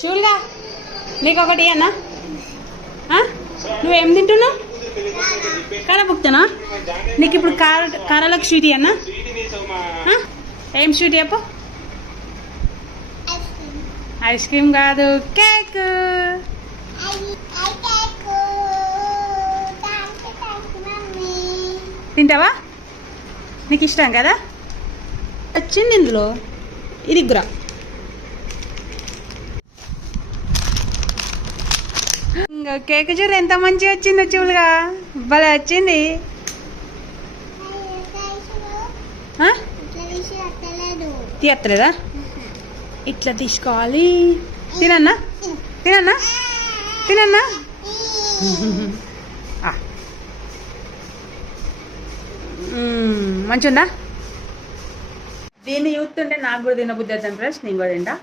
షూల్గా నీకు ఒకటి అన్నా నువ్వేం తింటున్నావు? కార బుక్తానా? నీకు ఇప్పుడు కారాలకు స్వీట్ అన్నా? ఏం స్వీట్ చెప్పు? ఐస్ క్రీమ్ కాదు, కేక్. తింటావా? నీకు ఇష్టం కదా? వచ్చింది ఇందులో ఇది గురా. ఇంకా కేక్ చూడు ఎంత మంచిగా వచ్చిందో చూలుగా, భలే వచ్చింది. తీయట్లేదా? ఇట్లా తీసుకోవాలి. తినన్నా తినన్నా తినన్నా. మంచిగా ఉందా? దీన్ని చూస్తుంటే నాకు కూడా తినబుద్ధి అవుతాను ఫ్రెండ్స్. నేను కూడా తింటా.